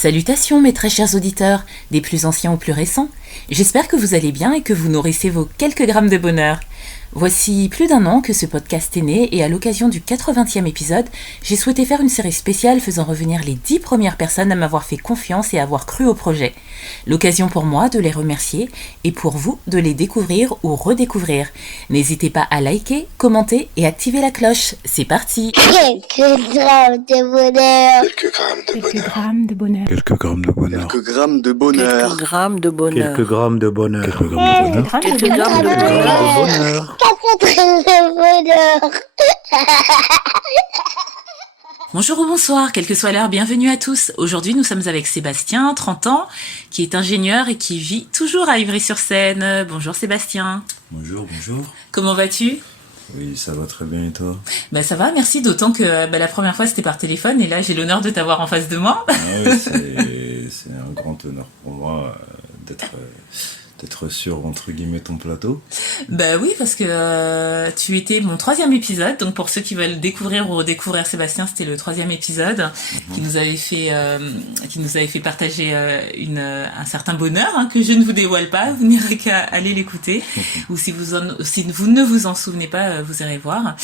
Salutations mes très chers auditeurs, des plus anciens aux plus récents. J'espère que vous allez bien et que vous nourrissez vos quelques grammes de bonheur. Voici plus d'un an que ce podcast est né et à l'occasion du 80e épisode, j'ai souhaité faire une série spéciale faisant revenir les 10 premières personnes à m'avoir fait confiance et à avoir cru au projet. L'occasion pour moi de les remercier et pour vous de les découvrir ou redécouvrir. N'hésitez pas à liker, commenter et activer la cloche. C'est parti. Quelques grammes de bonheur. Quelques grammes de bonheur. Quelques grammes de bonheur. Quelques grammes de bonheur. Quelques grammes de bonheur. Quelques grammes de bonheur. Quelques grammes de bonheur. Quelques grammes de bonheur. 4 grammes de bonheur. Bonjour ou bonsoir, quelle que soit l'heure, bienvenue à tous. Aujourd'hui, nous sommes avec Sébastien, 30 ans, qui est ingénieur et qui vit toujours à Ivry-sur-Seine. Bonjour Sébastien. Bonjour, bonjour. Comment vas-tu ? Oui, ça va très bien et toi ? Ça va, merci, d'autant que la première fois c'était par téléphone et là j'ai l'honneur de t'avoir en face de moi. Ah oui, c'est un grand honneur pour moi d'être sur, entre guillemets, ton plateau. Oui, parce que tu étais mon 3e épisode, donc pour ceux qui veulent découvrir ou redécouvrir Sébastien, c'était le 3e épisode qui nous avait fait partager un certain bonheur que je ne vous dévoile pas, vous n'irez qu'à aller l'écouter, ou si vous ne vous en souvenez pas, vous irez voir.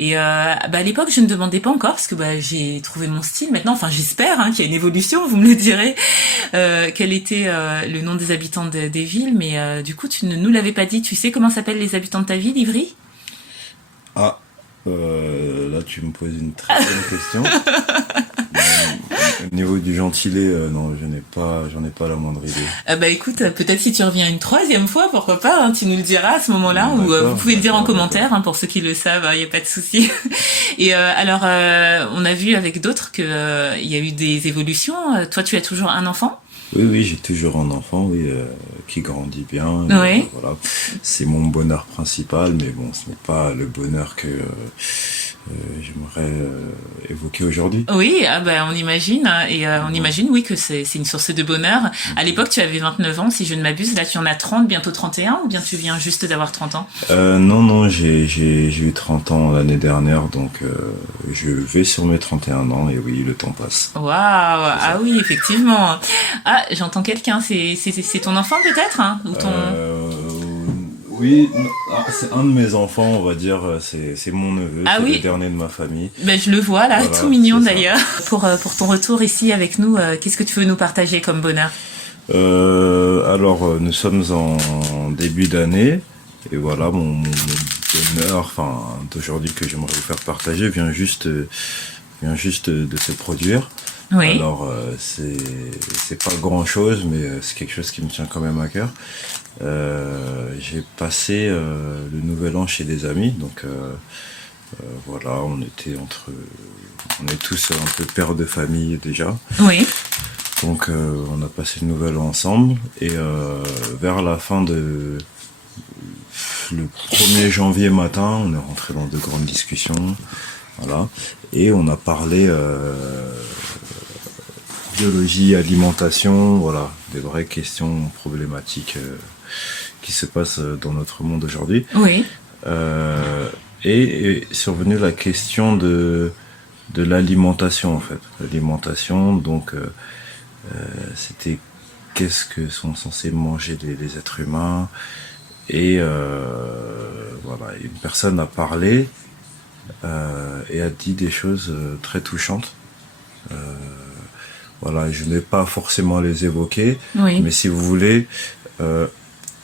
Et à l'époque, je ne demandais pas encore, parce que j'ai trouvé mon style maintenant, enfin j'espère qu'il y a une évolution, vous me le direz, quel était le nom des habitants des villes, mais du coup, tu ne nous l'avais pas dit. Tu sais comment s'appellent les habitants de ta ville, Ivry ? Ah, là tu me poses une très bonne question. Au niveau du gentilé, non, j'en ai pas la moindre idée. Écoute, peut-être si tu reviens une 3e fois, pourquoi pas, tu nous le diras à ce moment-là, ou vous pouvez le dire en commentaire, pour ceux qui le savent, il n'y a pas de souci. Et alors, on a vu avec d'autres qu'il y a eu des évolutions. Toi, tu as toujours un enfant ? Oui, j'ai toujours un enfant, qui grandit bien. Oui. Voilà, c'est mon bonheur principal, mais bon, ce n'est pas le bonheur que j'aimerais évoquer aujourd'hui. Oui, on imagine, et on imagine, oui, que c'est une source de bonheur. À l'époque, tu avais 29 ans, si je ne m'abuse. Là, tu en as 30, bientôt 31, ou bien tu viens juste d'avoir 30 ans ? Non, j'ai eu 30 ans l'année dernière, donc je vais sur mes 31 ans, et oui, le temps passe. Waouh, ah oui, effectivement. Ah, j'entends quelqu'un, c'est ton enfant peut-être, ou ton... Oui, c'est un de mes enfants, on va dire, c'est mon neveu, c'est le dernier de ma famille. Je le vois là, voilà, tout mignon d'ailleurs. Pour ton retour ici avec nous, qu'est-ce que tu veux nous partager comme bonheur ? Alors, nous sommes en début d'année, et voilà, mon bonheur, d'aujourd'hui que j'aimerais vous faire partager vient juste de se produire. Oui. Alors, c'est pas grand chose, mais c'est quelque chose qui me tient quand même à cœur. J'ai passé le nouvel an chez des amis, donc voilà, on est tous un peu pères de famille déjà. Oui. Donc on a passé le nouvel an ensemble, et vers la fin le 1er janvier matin, on est rentré dans de grandes discussions, voilà, et on a parlé biologie, alimentation, voilà, des vraies questions problématiques qui se passent dans notre monde aujourd'hui. Oui. Et est survenue la question de l'alimentation, en fait. L'alimentation, donc, c'était qu'est-ce que sont censés manger les êtres humains. Et voilà, une personne a parlé et a dit des choses très touchantes. Voilà, je n'ai pas forcément à les évoquer, oui. Mais si vous voulez,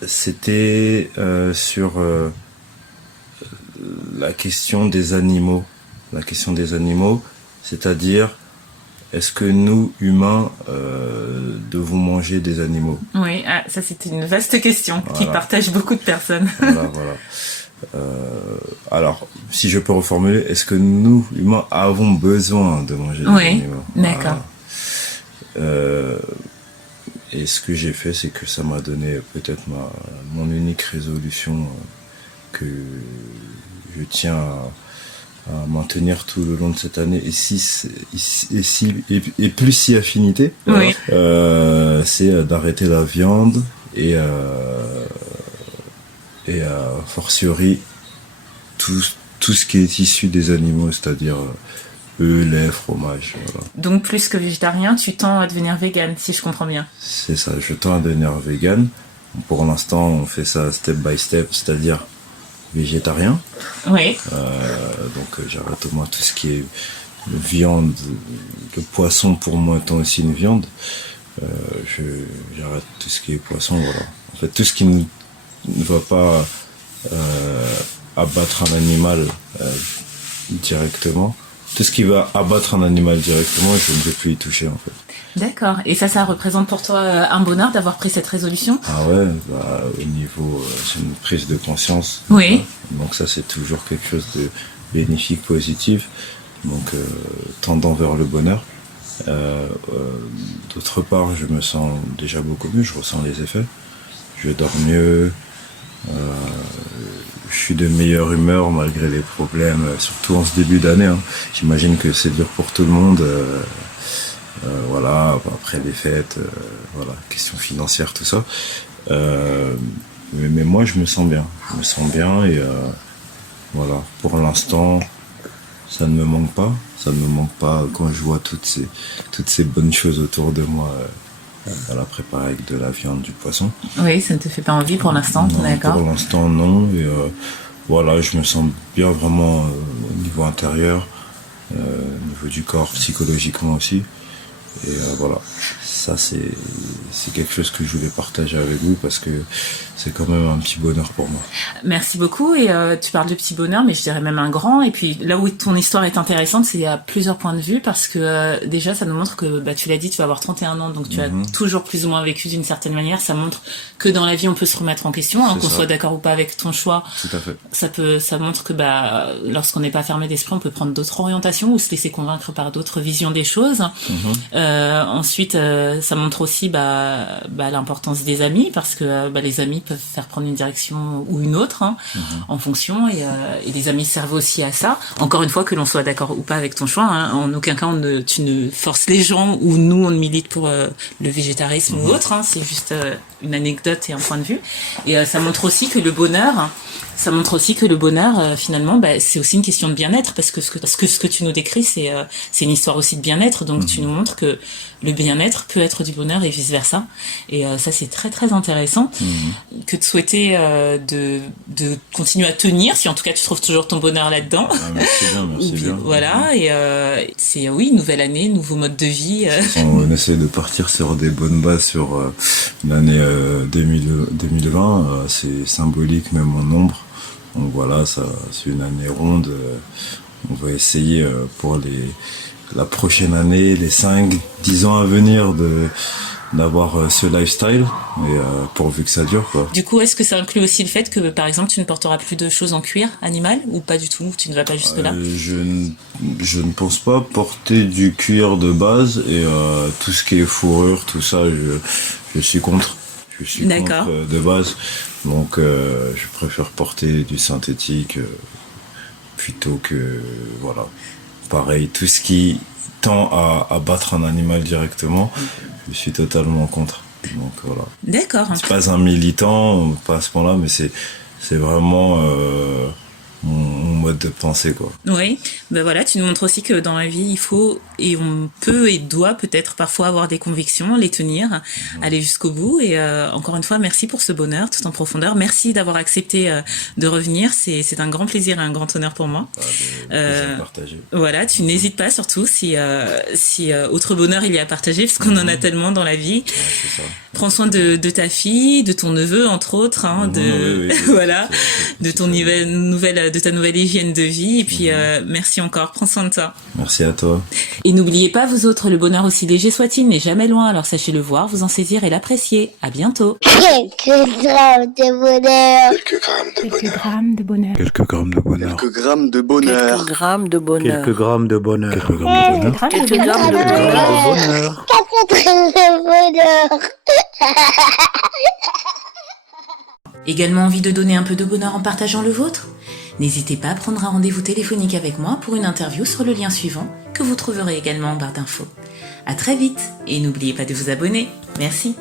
c'était sur la question des animaux. La question des animaux, c'est-à-dire, est-ce que nous, humains, devons manger des animaux ? Oui, ça c'est une vaste question qui partage beaucoup de personnes. Voilà. Alors, si je peux reformuler, est-ce que nous, humains, avons besoin de manger des animaux ? Oui, d'accord. Et ce que j'ai fait, c'est que ça m'a donné peut-être mon unique résolution que je tiens à maintenir tout le long de cette année, et plus si affinité. Oui. C'est d'arrêter la viande et fortiori tout ce qui est issu des animaux, c'est-à-dire œufs, lait, fromage, voilà. Donc plus que végétarien, tu tends à devenir vegan, si je comprends bien. C'est ça, je tends à devenir vegan. Pour l'instant, on fait ça step by step, c'est-à-dire végétarien. Oui. Donc j'arrête au moins tout ce qui est viande. Le poisson pour moi étant aussi une viande. J'arrête tout ce qui est poisson, voilà. En fait, tout ce qui ne va pas abattre un animal directement, tout ce qui va abattre un animal directement, je ne vais plus y toucher en fait. D'accord. Et ça représente pour toi un bonheur d'avoir pris cette résolution? Ah ouais, bah, au niveau, c'est une prise de conscience. Oui. Donc ça, c'est toujours quelque chose de bénéfique, positif. Donc tendant vers le bonheur. D'autre part, je me sens déjà beaucoup mieux, je ressens les effets. Je dors mieux, je suis de meilleure humeur malgré les problèmes, surtout en ce début d'année. Hein. J'imagine que c'est dur pour tout le monde. Voilà, après les fêtes, voilà, question financière, tout ça. Mais moi, je me sens bien. Je me sens bien et voilà, pour l'instant, ça ne me manque pas. Ça ne me manque pas quand je vois toutes ces bonnes choses autour de moi. Voilà, préparées avec de la viande, du poisson. Oui, ça ne te fait pas envie pour l'instant, Non, d'accord. pour l'instant, non. Et voilà, je me sens bien vraiment au niveau intérieur, au niveau du corps, psychologiquement aussi. Et voilà, ça c'est quelque chose que je voulais partager avec vous parce que c'est quand même un petit bonheur pour moi. Merci beaucoup. Et tu parles de petit bonheur, mais je dirais même un grand. Et puis là où ton histoire est intéressante, c'est à plusieurs points de vue parce que déjà ça nous montre que, bah, tu l'as dit, tu vas avoir 31 ans, donc tu as toujours plus ou moins vécu d'une certaine manière. Ça montre que dans la vie on peut se remettre en question, hein, qu'on soit d'accord ou pas avec ton choix. Tout à fait. Ça montre que bah lorsqu'on n'est pas fermé d'esprit, on peut prendre d'autres orientations ou se laisser convaincre par d'autres visions des choses. Ensuite, ça montre aussi l'importance des amis parce que les amis peuvent faire prendre une direction ou une autre en fonction et les amis servent aussi à ça. Encore une fois, que l'on soit d'accord ou pas avec ton choix, hein, en aucun cas tu ne forces les gens ou nous on ne milite pour le végétarisme ou autre. Hein, c'est juste une anecdote et un point de vue. Et ça montre aussi que le bonheur. Finalement, c'est aussi une question de bien-être parce que ce que tu nous décris, c'est une histoire aussi de bien-être. Donc tu nous montres que le bien-être peut être du bonheur et vice versa. Et ça, c'est très très intéressant. Que de souhaiter de continuer à tenir, si en tout cas tu trouves toujours ton bonheur là-dedans. Ah, merci bien. Voilà. Et c'est oui, nouvelle année, nouveau mode de vie. On essaie de partir sur des bonnes bases sur l'année 2020. C'est symbolique même en nombre. Donc voilà, ça, c'est une année ronde. On va essayer pour la prochaine année, les 5-10 ans à venir, d'avoir ce lifestyle, et pourvu que ça dure, quoi. Du coup, est-ce que ça inclut aussi le fait que, par exemple, tu ne porteras plus de choses en cuir animal ou pas du tout? Tu ne vas pas jusque-là? Je ne pense pas porter du cuir de base et tout ce qui est fourrure, tout ça, je suis contre. Je suis contre de base. Donc je préfère porter du synthétique plutôt que voilà. Pareil, tout ce qui tend à battre un animal directement, je suis totalement contre. Donc voilà. D'accord. C'est pas un militant, pas à ce point-là, mais c'est vraiment mon mode de pensée, quoi. Oui, ben voilà, tu nous montres aussi que dans la vie, il faut et on peut et doit peut-être parfois avoir des convictions, les tenir, aller jusqu'au bout. Et encore une fois, merci pour ce bonheur tout en profondeur. Merci d'avoir accepté de revenir. C'est un grand plaisir et un grand honneur pour moi. Plaisir partagé. Voilà, tu n'hésites pas surtout si autre bonheur il y a à partager, parce qu'on en a tellement dans la vie. Ouais, c'est ça. Prends soin de ta fille, de ton neveu entre autres, hein, Oui. voilà, de ton de ta nouvelle hygiène de vie. Et puis merci encore, prends soin de toi. Merci à toi. Et n'oubliez pas, vous autres, le bonheur aussi léger soit-il n'est jamais loin. Alors sachez le voir, vous en saisir et l'apprécier. À bientôt. Quelques grammes de bonheur. Quelques grammes de bonheur. Quelques grammes de bonheur. Quelques grammes de bonheur. Quelques grammes de bonheur. Quelques grammes de bonheur. Quelques grammes de bonheur. Quelques Quelques grammes de bonheur. Quelques grammes de bonheur. Également envie de donner un peu de bonheur en partageant le vôtre? N'hésitez pas à prendre un rendez-vous téléphonique avec moi pour une interview sur le lien suivant que vous trouverez également en barre d'infos. À très vite et n'oubliez pas de vous abonner. Merci.